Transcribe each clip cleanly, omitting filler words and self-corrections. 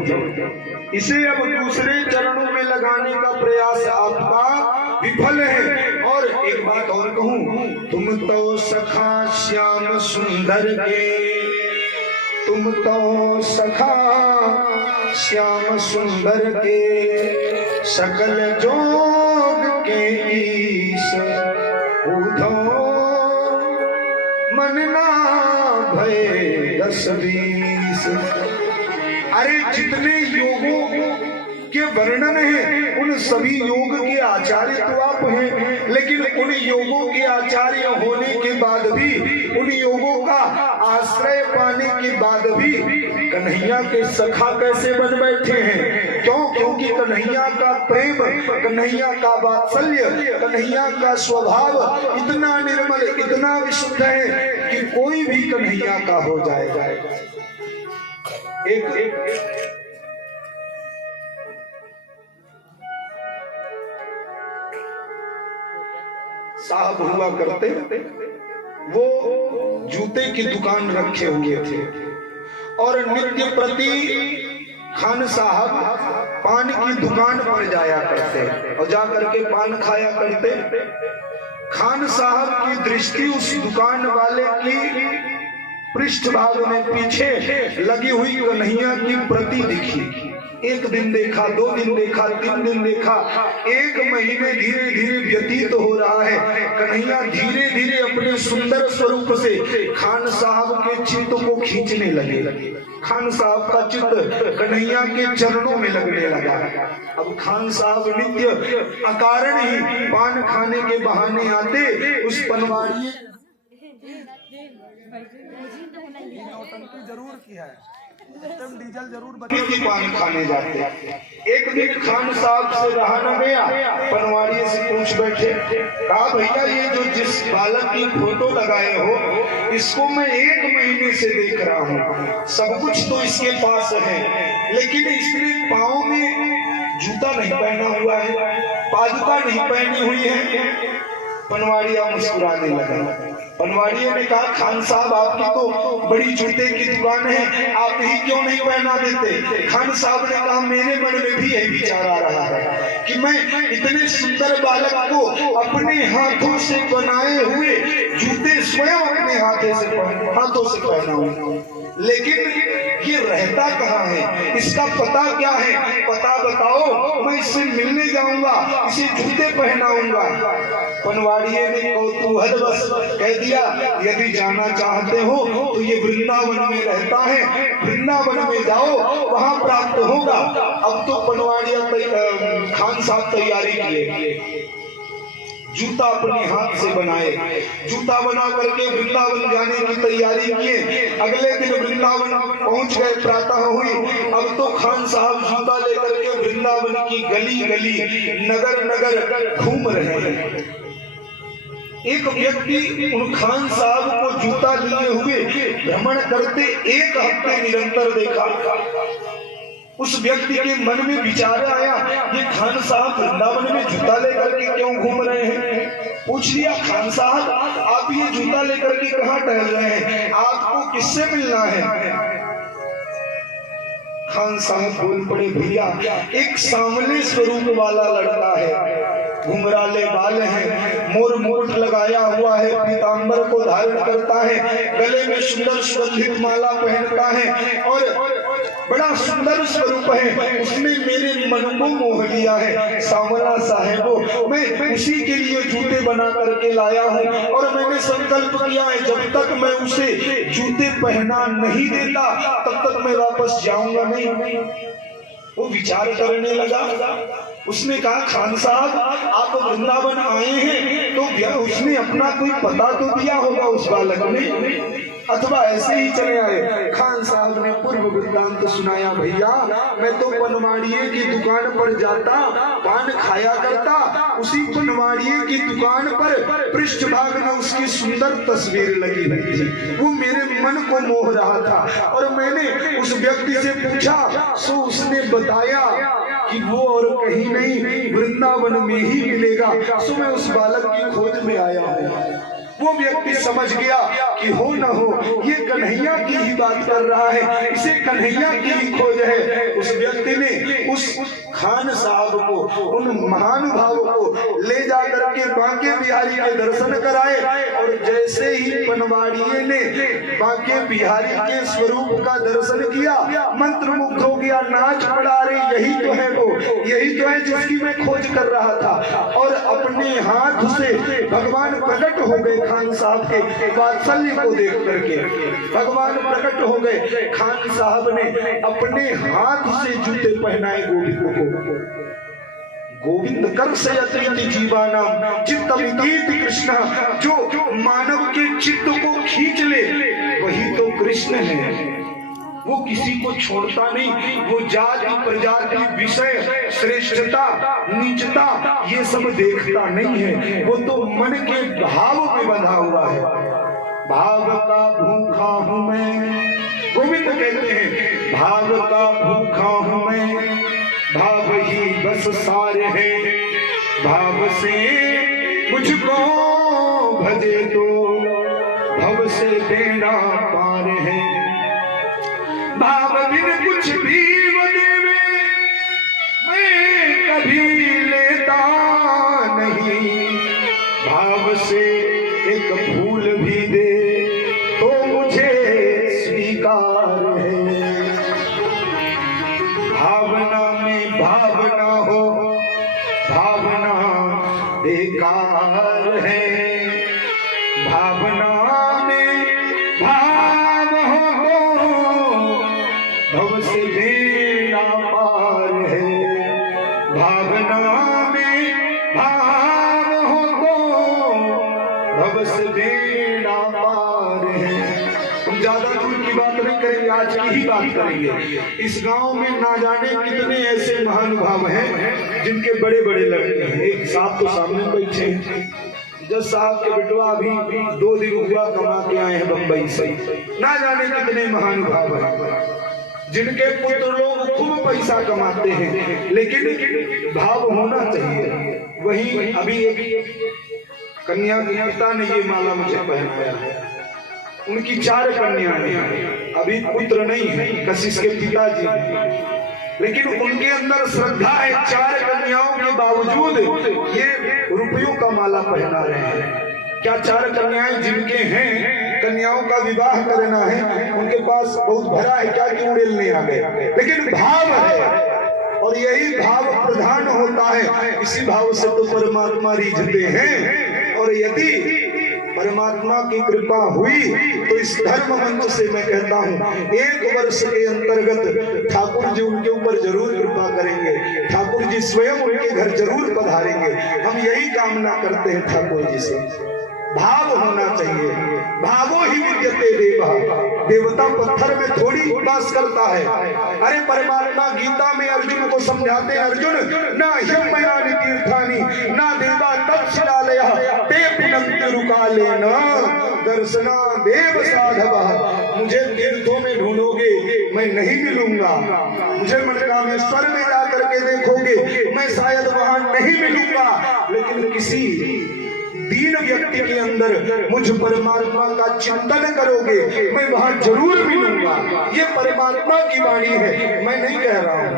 थे। इसे अब दूसरे चरणों में लगाने का प्रयास आपका विफल है। और एक बात और कहूं, तुम तो सखा श्याम सुंदर के, तुम तो सखा श्याम सुंदर के, सकल जोग के ईश उधो मन ना भय 10-20। अरे जितने योगों के वर्णन है उन सभी योग के आचार्य तो आप हैं, लेकिन उन योगों के आचार्य होने के बाद भी, उन योगों का आश्रय पाने के बाद भी कन्हैया के सखा कैसे बन बैठे हैं? क्यों? क्योंकि कन्हैया का प्रेम, कन्हैया का वात्सल्य, कन्हैया का स्वभाव इतना निर्मल, इतना विशुद्ध है कि कोई भी कन्हैया का हो जाएगा। एक साहब हुआ करते, वो जूते की दुकान रखे हुए थे और नित्य प्रति खान साहब पान की दुकान पर जाया करते और जा करके पान खाया करते। खान साहब की दृष्टि उस दुकान वाले की पृष्ठभाग में पीछे लगी हुई कन्हैया की प्रति दिखी। एक दिन देखा, 2 दिन देखा, 3 दिन देखा, 1 महीने धीरे धीरे व्यतीत हो रहा है। कन्हैया धीरे धीरे अपने सुंदर स्वरूप से खान साहब के चित्त को खींचने लगे। खान साहब का चित्त कन्हैया के चरणों में लगने लगा। अब खान साहब नित्य अकारण ही पान खाने के बहाने आते उस पनवाड़ी जरूर किया है, डीजल जरूर पान खाने जाते। एक दिन खान साहब से रहा न गया, पनवाड़ी से पूछ बैठे, कहा भैया ये जो जिस बालक की फोटो लगाए हो इसको मैं 1 महीने से देख रहा हूँ, सब कुछ तो इसके पास है, लेकिन इसने पाँव में जूता नहीं पहना हुआ है, पादुका नहीं पहनी हुई है। पनवाड़िया मुस्कुराने लगा। पनवाड़िया ने कहा, खान साहब आपकी तो बड़ी जूते की दुकान है, आप ही क्यों नहीं पहना देते? खान साहब ने कहा, मेरे मन में भी यही विचार आ रहा है कि मैं इतने सुंदर बालक को अपने हाथों से बनाए हुए जूते स्वयं अपने हाथों से पहनाऊं, लेकिन ये रहता कहाँ है, इसका पता क्या है? पता बताओ, मैं इससे मिलने जाऊंगा, इसे जूते पहनाऊंगा। पनवाड़िये ने कौतूहलवश कह दिया, यदि जाना चाहते हो तो ये वृंदावन में रहता है, वृंदावन में जाओ, वहां प्राप्त होगा। अब तो पनवाड़िया खान साहब तैयारी किए, जूता अपने हाथ से बनाए, जूता बना करके वृंदावन जाने की तैयारी किए। अगले दिन वृंदावन पहुंच गए, प्रातः हुई। अब तो खान साहब जूता लेकर के वृंदावन की गली गली, नगर नगर घूम रहे हैं। एक व्यक्ति उन खान साहब को जूता लिए हुए भ्रमण करते 1 हफ्ते निरंतर देखा। उस व्यक्ति के मन में विचार आया, ये खान साहब वृंदावन में जूता लेकर के क्यों घूम रहे हैं? पूछ लिया, खान साहब आप ये जूता लेकर के कहाँ टहल रहे हैं, आपको किससे मिलना है? खान साहब बोल पड़े, भैया एक सांवले स्वरूप वाला लड़का है, घुंघराले बाल हैं, मोर मुकुट लगाया हुआ है, पीतांबर को धारण करता है, गले में सुंदर सुगंधित माला पहनता है और बड़ा सुंदर स्वरूप है, उसने मेरे मन को मोह लिया है। सांवला साहेबो, मैं उसी के लिए जूते बना करके लाया हूँ और मैंने संकल्प किया है, जब तक मैं उसे जूते पहना नहीं देता तब तक मैं वापस जाऊंगा नहीं। वो विचार करने लगा। उसने कहा, खान साहब आप वृंदावन आए हैं तो उसने अपना कोई पता तो दिया होगा उस बालक ने, अथवा ऐसे ही चले आए? खान साहब ने पूर्व वृत्तांत सुनाया, भैया मैं तो पनवाड़िये की दुकान पर जाता, पान खाया करता, उसी पनवाड़िये की दुकान पर पृष्ठभाग में उसकी सुंदर तस्वीर लगी हुई थी, वो मेरे मन को मोह रहा था और मैंने उस व्यक्ति से पूछा, सो उसने बताया कि वो और कहीं नहीं वृंदावन में ही मिलेगा, सो मैं उस बालक की खोज में आया हूँ। वो व्यक्ति समझ गया कि हो न हो ये कन्हैया की ही बात कर रहा है, इसे कन्हैया की ही खोज है। उस व्यक्ति ने उस खान साहब को, उन महानुभावों को ले जा करके बांके बिहारी के दर्शन कराए। और जैसे ही पनवाड़िए ने बांके बिहारी के स्वरूप का दर्शन किया, मंत्रमुग्ध हो गया, नाच पड़ा रे, यही तो है वो, यही तो है जिसकी मैं खोज कर रहा था। और अपने हाथ से भगवान प्रकट हो गए खान साहब के वात्सल्य को देख करके। भगवान प्रकट हो गए, खान साहब ने अपने हाथ से जूते पहनाए गोविंद को। गोविंद कर से अतिथि जीवाना चित्त विदीत कृष्ण, जो मानव के चित्त को खींच ले वही तो कृष्ण है। वो किसी को छोड़ता नहीं, वो जाति प्रजाति विषय श्रेष्ठता नीचता ये सब देखता नहीं है, वो तो मन के भाव पे बंधा हुआ है। भाव का भूखा हूं मैं, गोविंद कहते हैं भाव का भूखा हूं मैं, भाव ही बस सार है, भाव से मुझको भजे तो भव से बेड़ा पार है। भाव बिन कुछ भी वो देवे मैं कभी लेता नहीं, भाव से एक फूल भी दे तो मुझे स्वीकार है। भावना में भावना हो, भावना बेकार है, भावना में भाव हो भव से बेड़ा पार है। भावना में भाव हो भव से बेड़ा पार है। हम ज्यादा दूर की बात नहीं करेंगे, आज की ही बात करेंगे। इस गांव में ना जाने कितने ऐसे महानुभाव हैं जिनके बड़े बड़े लड़के हैं। एक साहब तो सामने बैठे हैं, जज साहब के बेटवा अभी 2 दिन हुआ कमा के आए हैं बंबई से। ना जाने कितने महानुभाव हैं जिनके पुत्र लोग खूब पैसा कमाते हैं, लेकिन भाव होना चाहिए। वहीं अभी एक कन्या के पिता ने ये माला मुझे पहनाया है, उनकी 4 कन्याएं हैं, अभी पुत्र नहीं है, कशिश के पिताजी हैं, लेकिन उनके अंदर श्रद्धा है। 4 कन्याओं के बावजूद ये रुपयों का माला पहना रहे हैं। क्या 4 कन्याएं जिनके हैं, कन्याओं का विवाह करना है, उनके पास बहुत भरा है, क्या कि उड़ेलने आ गए, लेकिन भाव है और यही भाव प्रधान होता है। इसी भाव से तो परमात्मा रिझते हैं। और यदि परमात्मा की कृपा हुई तो इस धर्म मंच से मैं कहता हूँ 1 वर्ष के अंतर्गत ठाकुर जी उनके ऊपर जरूर कृपा करेंगे, ठाकुर जी स्वयं उनके घर जरूर पधारेंगे। हम यही कामना करते हैं ठाकुर जी से। भाव होना चाहिए, भावो ही विद्यते देवा। देवता पत्थर में थोड़ी वास करता है। अरे परमात्मा गीता में अर्जुन को समझाते हैं, अर्जुन ना हिमयानि तीर्थानि ना देवा तत्शिलालयः ते पुनन्ति रुकाले न दर्शना देव साधवः। मुझे तीर्थों में ढूंढोगे मैं नहीं मिलूंगा, मुझे मनकामेश्वर में जाकर के देखोगे मैं शायद वहां नहीं मिलूंगा, लेकिन किसी दीन व्यक्ति के अंदर मुझ परमात्मा का चिंतन करोगे मैं वहां जरूर मिलूंगा। ये परमात्मा की वाणी है, मैं नहीं कह रहा हूं।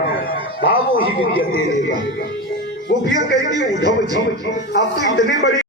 भावो ही विद्यते देवा। वो भी कहती उद्धव जी आप तो इतने बड़े